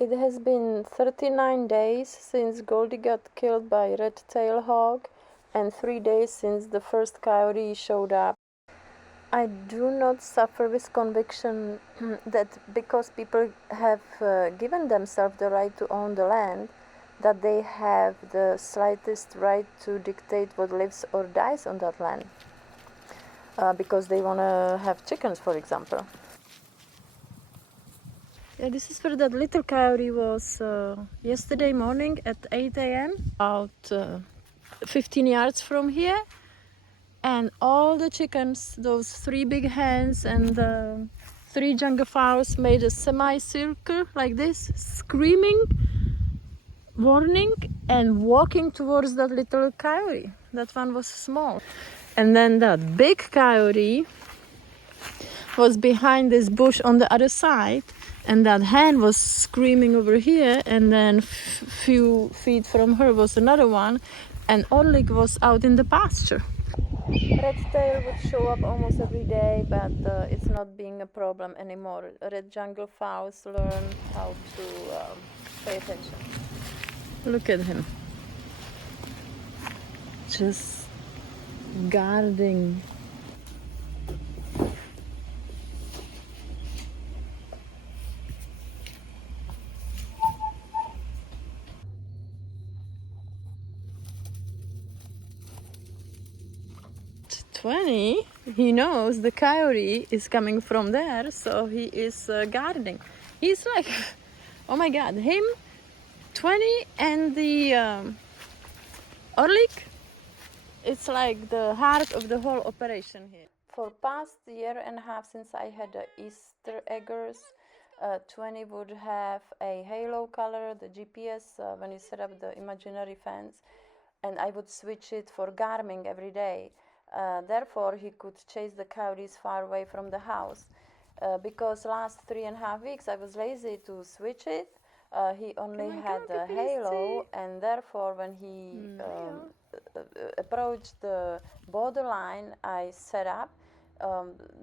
It has been 39 days since Goldie got killed by red-tailed hog and 3 days since the first coyote showed up. I do not suffer with conviction that because people have given themselves the right to own the land, that they have the slightest right to dictate what lives or dies on that land. Because they want to have chickens, for example. Yeah, this is where that little coyote was yesterday morning at 8 a.m. About 15 yards from here. And all the chickens, those 3 big hens and 3 junglefowls, made a semicircle like this, screaming, warning, and walking towards that little coyote. That one was small. And then that big coyote was behind this bush on the other side, and that hen was screaming over here, and then few feet from her was another one, and Orlik was out in the pasture. Red-tail would show up almost every day, but it's not being a problem anymore. Red junglefowls learn how to pay attention. Look at him. Just guarding. He knows the coyote is coming from there, so he is guarding. He's like, oh my god, him, 20, and the Orlik, it's like the heart of the whole operation here. For past year and a half since I had the Easter eggers, 20 would have a halo color, the GPS, when you set up the imaginary fence, and I would switch it for garming every day. Therefore, he could chase the coyotes far away from the house. Because last 3.5 weeks I was lazy to switch it, he only had the halo, and therefore when he approached the borderline I set up,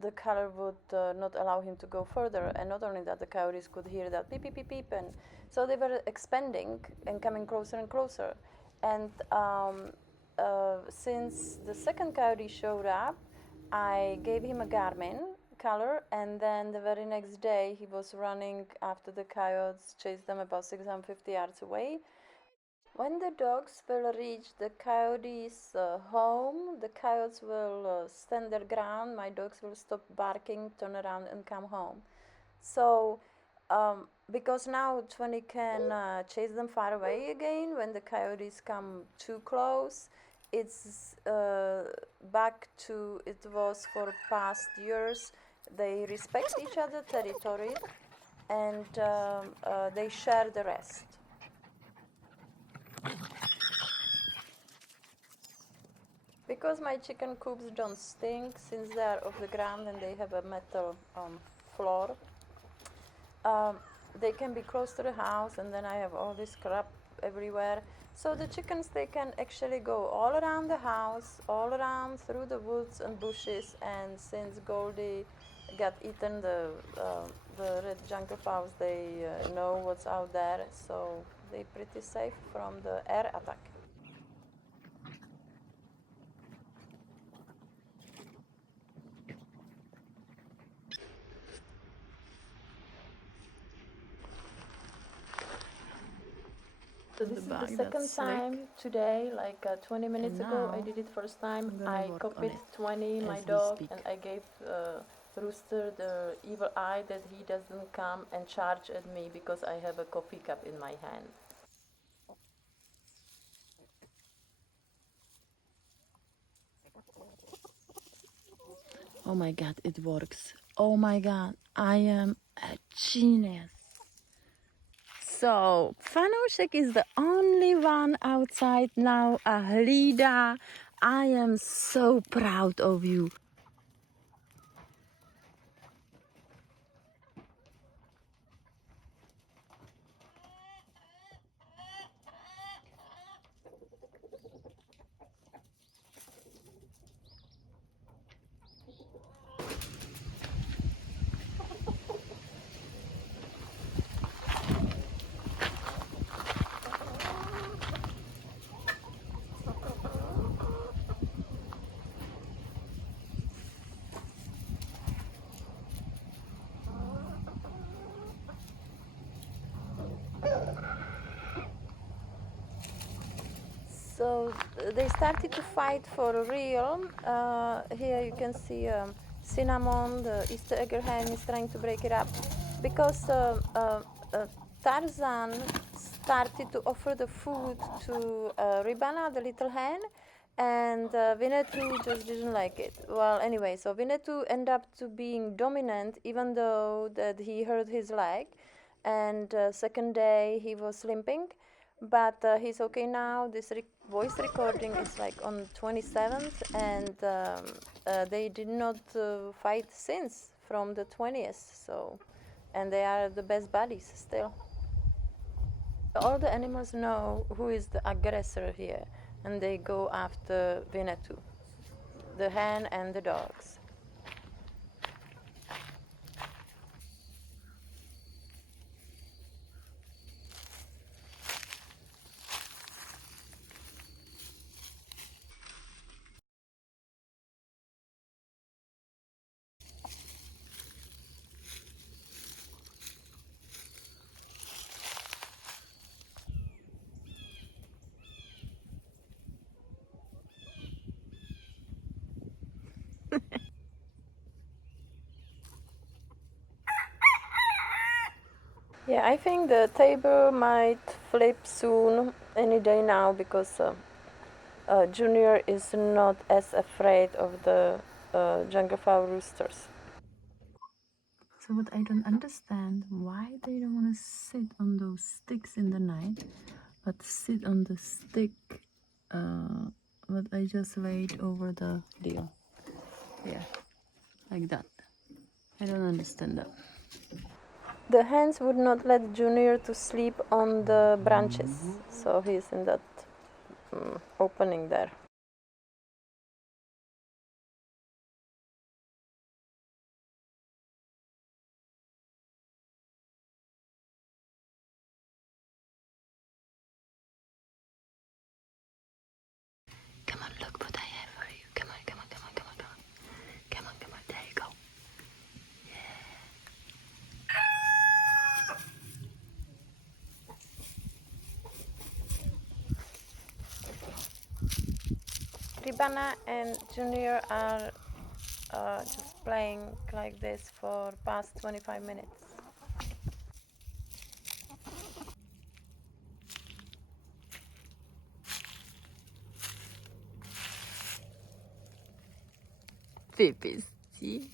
the color would not allow him to go further, and not only that, the coyotes could hear that beep beep beep beep, and so they were expanding and coming closer and closer. And since the second coyote showed up, I gave him a Garmin color, and then the very next day he was running after the coyotes, chased them about 650 yards away. When the dogs will reach the coyotes' home, the coyotes will stand their ground, my dogs will stop barking, turn around and come home. So because now 20 can chase them far away again when the coyotes come too close, it's back to it was for past years. They respect each other's territory, and they share the rest. Because my chicken coops don't stink, since they are off the ground and they have a metal floor, they can be close to the house, and then I have all this crap everywhere. So the chickens, they can actually go all around the house, all around through the woods and bushes. And since Goldie got eaten, the red junglefowls, they know what's out there, so they're pretty safe from the air attack. So this is the second time today, like 20 minutes ago I did it first time. I copied 20, my dog, and I gave Rooster the evil eye that he doesn't come and charge at me because I have a coffee cup in my hand. Oh my god, it works. Oh my god, I am a genius. So, Fanushek is the only one outside now, Ahlida. I am so proud of you. So they started to fight for real. Here you can see Cinnamon, the Easter egg hen, is trying to break it up because Tarzan started to offer the food to Ribana, the little hen, and Winnetou just didn't like it. Well, anyway, so Winnetou ended up to being dominant, even though that he hurt his leg, and second day he was limping, but he's okay now. This voice recording is like on 27th, and they did not fight since from the 20th. So, and they are the best buddies still. All the animals know who is the aggressor here, and they go after Winnetou, the hen and the dogs. Yeah, I think the table might flip soon, any day now, because Junior is not as afraid of the Junglefowl roosters. So what I don't understand, why they don't want to sit on those sticks in the night, but sit on the stick what I just laid over the deal. Yeah, like that. I don't understand that. The hens would not let Junior to sleep on the branches, so he's in that opening there. Come on, look what I have for you. Come on, come on, come on, come on, come on. Come on, come on, there you go. Ribana and Junior are just playing like this for past 25 minutes. Pépesti.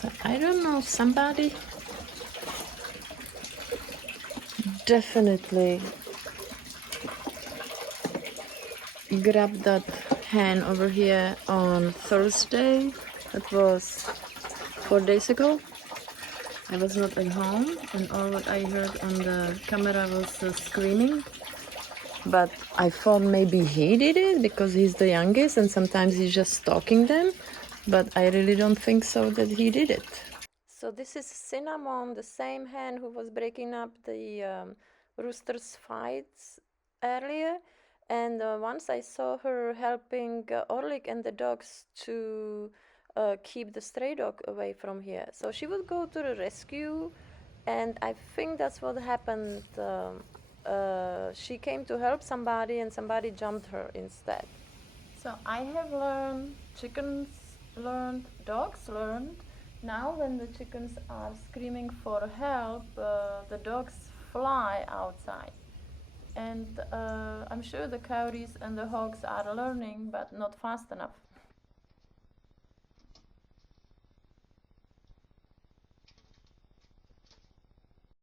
So I don't know, somebody definitely grabbed that hen over here on Thursday. That was 4 days ago. I was not at home, and all what I heard on the camera was screaming. But I thought maybe he did it because he's the youngest and sometimes he's just stalking them. But I really don't think so that he did it. So this is Cinnamon, the same hen who was breaking up the roosters' fights earlier. And once I saw her helping Orlik and the dogs to keep the stray dog away from here. So she would go to the rescue, and I think that's what happened. She came to help somebody, and somebody jumped her instead. So I have learned, chickens learned, dogs learned Now when the chickens are screaming for help, the dogs fly outside. And I'm sure the coyotes and the hogs are learning, but not fast enough.